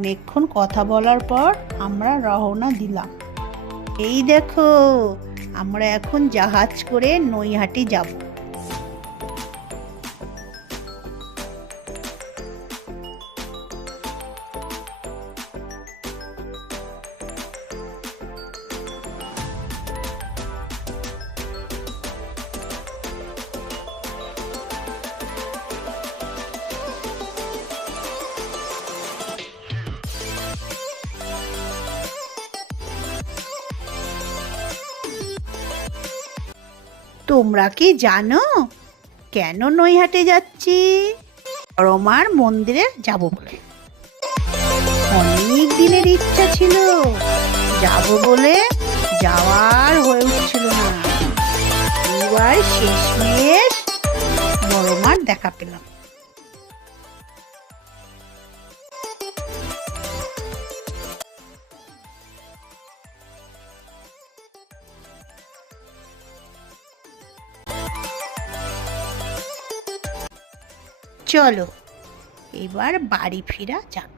অনেকক্ষণ কথা বলার পর আমরা রওনা দিলাম। এই দেখো, আমরা এখন জাহাজ করে নৈহাটি যাব। তোমরা কি জানো কেন নৈহাটে যাচ্ছি? বড় মার মন্দিরে যাব বলে। অনেক দিনের ইচ্ছা ছিল, যাব বলে যাওয়ার হয়ে উঠছিল না। এবার শেষমেশ বড় মার দেখা পেলাম। চলো এবার বাড়ি ফেরা যাক।